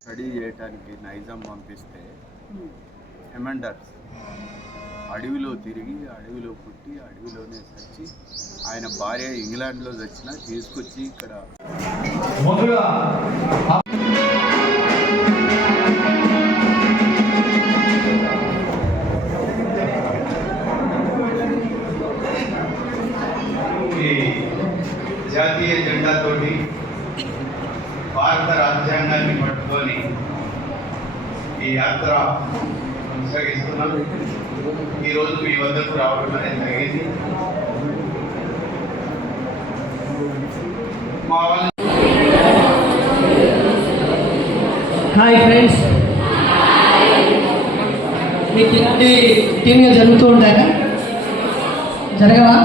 Study చేయడానికి నైజాం పంపిస్తే ఎమండర్స్ అడవిలో తిరిగి అడవిలో పుట్టి అడవిలోనే చచ్చి ఆయన భార్య ఇంగ్లాండ్లో చచ్చిన తీసుకొచ్చి ఇక్కడ జాతీయ జెండాతోటి భారత రాజ్యాంగాన్ని పట్టుకొని ఈ యాత్ర కొనసాగిస్తున్నాం. ఈరోజు మీ వద్దకు రావడం అనేది జరిగింది. మా వాళ్ళు హాయ్ ఫ్రెండ్స్, మీకు ఇలాంటి టీమ్గా జరుగుతూ ఉంటాయా? జరగవా?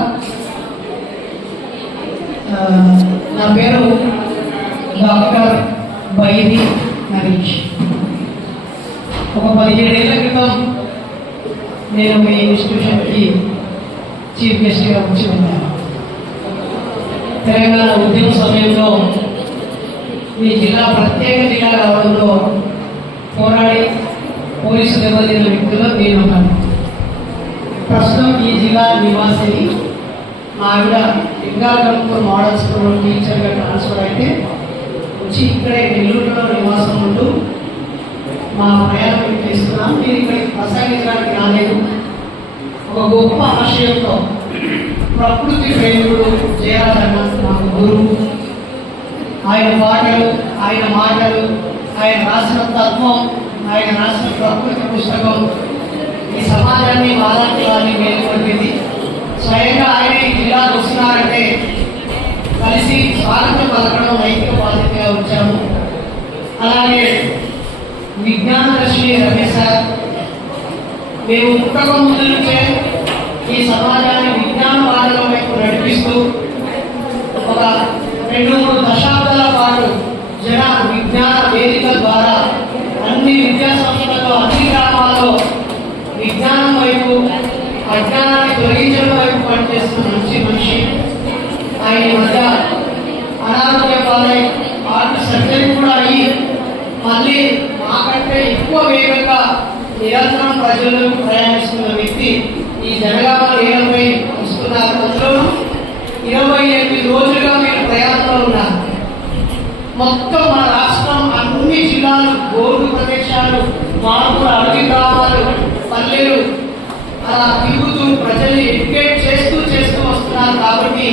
నా పేరు డాక్టర్ బైరి నరీష్. ఒక 17 ఏళ్ల క్రితం నేను మీ ఇన్స్టిట్యూషన్కి చీఫ్ గెస్ట్గా వచ్చి ఉన్నాను. తెలంగాణ ఉద్యమ సమయంలో మీ జిల్లా ప్రత్యేక జిల్లా రావడంలో పోరాడి పోలీసు దెబ్బతిన్న వ్యక్తుల్లో నేను ఉన్నాను. ప్రస్తుతం ఈ జిల్లా నివాసిని. మా ఆవిడ లింగాలపూర్ మోడల్ స్కూల్లో టీచర్గా ట్రాన్స్ఫర్ అయితే వచ్చి ఇక్కడే నెల్లూరులో నివాసం ఉంటూ మా ప్రయాణం చేస్తున్నాం. నేను ఇక్కడికి ప్రసంగించడానికి రాలేదు. ఒక గొప్ప ఆశయంతో ప్రకృతి ప్రేమికుడు జయరాజన్న మాకు గురువు. ఆయన పాటలు, ఆయన మాటలు, ఆయన రాసిన తత్వం, ఆయన రాసిన ప్రకృతి పుస్తకం ఈ సమాజాన్ని మాలాంటి వారిని మేలుకొల్పింది. స్వయంగా ఆయన ఈ జిల్లాకు వస్తున్నారంటే కలిసి స్వాగతం పలకడం నైతిక బాధ్యతగా వచ్చాము. అలాగే విజ్ఞాన దర్శి రమేష్ సార్, మేము పుట్టక ముందు నుంచే ఈ సమాజాన్ని విజ్ఞాన మార్గం వైపు నడిపిస్తూ ఒక 2-3 దశాబ్దాల పాటు జన విజ్ఞాన వేదిక ద్వారా అన్ని విద్యా సంస్థల్లో అన్ని గ్రామాల్లో విజ్ఞానం వైపు అజ్ఞానాన్ని తొలగించడం వైపు పనిచేస్తున్న మంచి మనిషి. ఆయన మధ్య అనారోగ్య పాలై హార్ట్ సర్జరీ కూడా అయ్యి మళ్ళీ మాకంటే ఎక్కువ వేగంగా నిరంతరం ప్రజలకు ప్రయాణిస్తున్న వ్యక్తి ఈ జనగామ నేలపై వస్తున్నారు. అందులో 28 రోజులుగా మీరు ప్రయాణంలో ఉన్నారు. మొత్తం మన రాష్ట్రం అన్ని జిల్లాలు, బోర్డు ప్రదేశాలు, మామూలు అడవి గ్రామాలు, పల్లెలు అలా తిరుగుతూ ప్రజల్ని ఎడ్యుకేట్ చేస్తూ వస్తున్నారు. కాబట్టి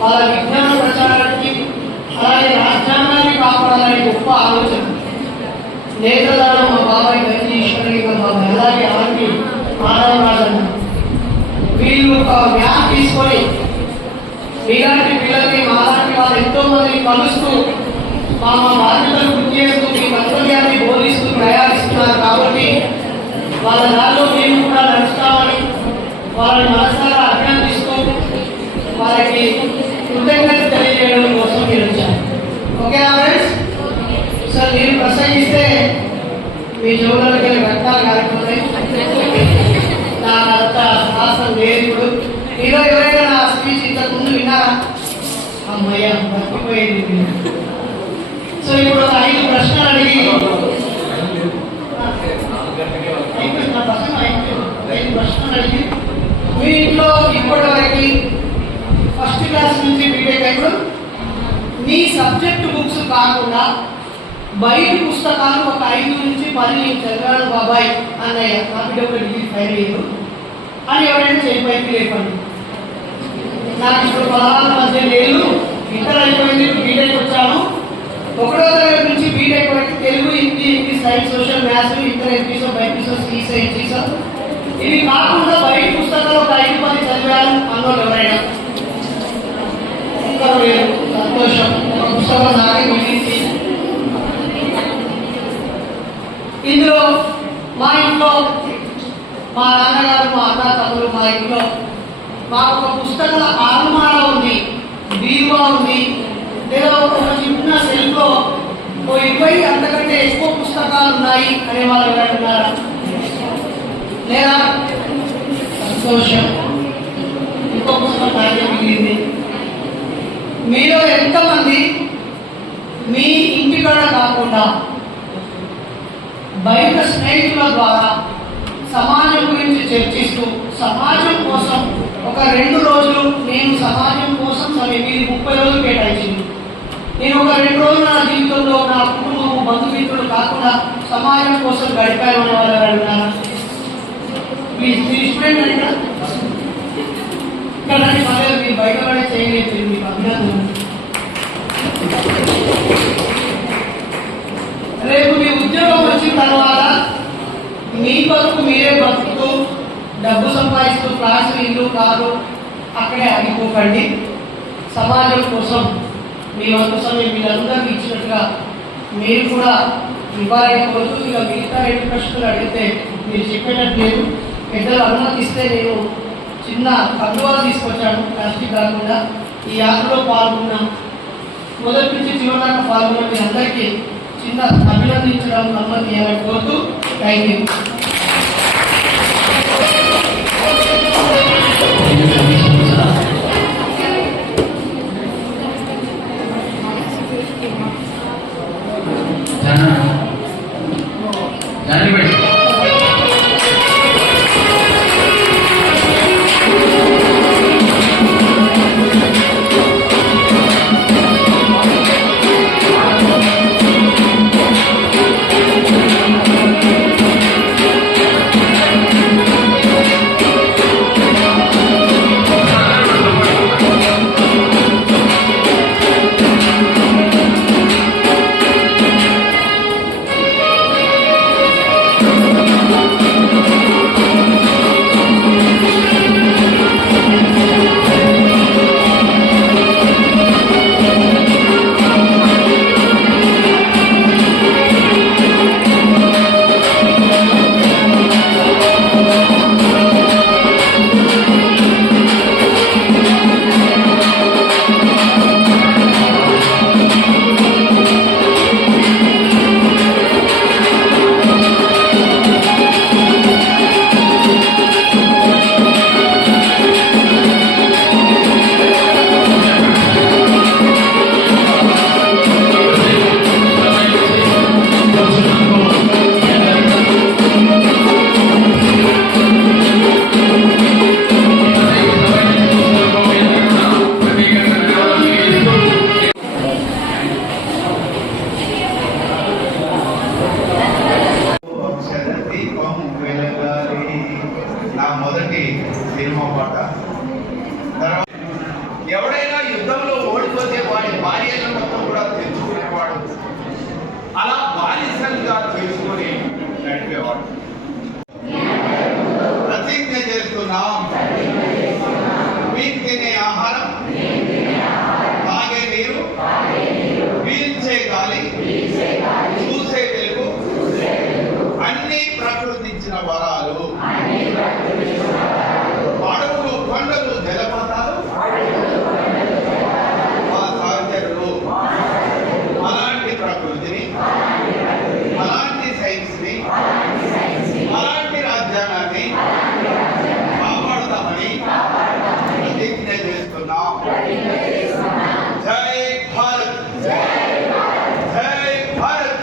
వాళ్ళ విజ్ఞాన ప్రచారానికి అలాగే రాజ్యాంగాన్ని కాపాడాలని గొప్ప ఆలోచన. నేత్రదానం మా బాబాయ్ గంజి ఈశ్వరలింగం బాబాయ్, అలాగే అలాంటి మాధవరాజన్న, వీళ్ళు ఒక వ్యాన్ తీసుకొని మీలాంటి పిల్లల్ని మాలాంటి వాళ్ళు ఎంతో మంది కలుస్తూ మా బాధ్యతలు గుర్తు చేస్తూ మీ కర్తవ్యాన్ని బోధిస్తూ ప్రయాణిస్తున్నారు. కాబట్టి వాళ్ళ దారిలో మేము కూడా నడుస్తామని వాళ్ళని మనసారా అభినందిస్తూ వాళ్ళకి కృతజ్ఞత తెలియజేయడం కోసం మీరు వచ్చారు. ఓకేనా ఫ్రెండ్స్? సార్ నేను ప్రసంగిస్తే మీ జోళ్ళకి రక్తాలు కారిపోతాయి. నాకంత శాస్త్రం లేదు. ఇప్పుడు మీలో ఎవరైనా నా స్పీచ్ ఇంతకు ముందు విన్నారా? అమ్మయ్య మర్చిపోయింది. సో ఇప్పుడు 5 ప్రశ్నలు అడిగి మీ ఇంట్లో ఇప్పటి వరకు ఫస్ట్ క్లాస్ నుంచి బీటెక్ అయినప్పుడు మీ సబ్జెక్ట్ బుక్స్ కాకుండా బయట పుస్తకాలు ఒక 5 నుంచి 10 చదివాను బాబాయ్ అన్నయ్య నా బిడ్డ ఒక డిగ్రీ ఫైల్ అయ్యారు అని ఎవరైనా చేయబైకి లేపండి. నాకు ఇప్పుడు 16 ఏళ్ళు, ఇంటర్ అయిపోయింది, బీటెక్ వచ్చాను. 1వ తరగతి నుంచి బీటెక్ వరకు Telugu, Hindi, English, science, social, maths, inter ఎంపీసో, బైపీసో, సైన్సీసో ఇవి కాకుండా బయట పుస్తకాలు ఒక 5-10 చదివాను అన్నోళ్ళు ఎవరైనా? ఇంకా లేదు. సంతోషం. పుస్తకం నాకే మిగిలింది. ఇందులో మా ఇంట్లో మా నాన్నగారు, మా అన్న తమ్ముడు, మా ఇంట్లో మాకు ఒక పుస్తకాల ఆల్మారా ఉంది, బీరువా ఉంది, లేదా ఒక 20 అంతకంటే ఎక్కువ పుస్తకాలు ఉన్నాయి అనే వాళ్ళు ఎవరున్నారా? లేదా? సంతోషం. ఇంకో పుస్తకం నాకే మిగిలింది. మీలో ఎంతమంది మీ ఇంటికాడ కాకుండా బయట స్నేహితుల ద్వారా సమాజం గురించి చర్చిస్తూ సమాజం కోసం ఒక 2 రోజులు నేను సమాజం కోసం మీరు 30 రోజులు కేటాయించింది, నేను ఒక 2 రోజులు నా జీవితంలో నా కుటుంబం బంధుమిత్రులు కాకుండా సమాజం కోసం గడిపాను అనే వాళ్ళు అడుగుతారా? మీ స్టూడెంట్ అంటే ఇక్కడ మీరు బయటపడే చేయలేదు, మీకు అభినందనలు. రేపు మీ ఉద్యోగం వచ్చిన తర్వాత మీ కొరకు మీరే బతుకుతూ డబ్బు సంపాదిస్తూ ఫ్లాట్స్, ఇల్లు, కారు అక్కడే ఆగిపోకండి. సమాజం కోసం మీ వంతు సమయం మీరందరికీ ఇచ్చినట్టుగా మీరు కూడా ఇవ్వాలని కోరుతూ, ఇక మిగతా 2 ప్రశ్నలు అడిగితే మీరు చెప్పేటట్టు లేదు. పెద్దలు అనుమతిస్తే నేను చిన్న కండువాలు తీసుకొచ్చాను ప్లాస్టిక్ కాకుండా. ఈ యాత్రలో పాల్గొన్న మొదటి నుంచి చివరి దాకా పాల్గొన్న మీ అందరికీ చిన్న అభినందించడం అనుమతి ఇవ్వాలని కోరుతూ థ్యాంక్ యూ. నా మొదటి సినిమా పాట. ఎవడైనా యుద్ధంలో ఓడిపోతే వాడి భార్యను మొత్తం కూడా తెచ్చుకునేవాడు, అలా బానిసలుగా తీసుకొని నడిపేవాడు. ప్రతిజ్ఞ చేస్తున్నాం, మీకు తినే ఆహారం, తాగే నీరు, పీల్చే గాలి, చూసే వెలుగు అన్ని ప్రకృతి ఇచ్చిన వరాలు. అడవులు, కొండలు, జలపాతాలు మా సహచరులు. అలాంటి ప్రకృతిని, అలాంటి సైన్స్ ని, అలాంటి రాజ్యాంగాన్ని కాపాడుతామని ప్రతిజ్ఞ చేస్తున్నాం. జై భారత్, జై భారత్.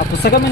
ఆ పుస్తకం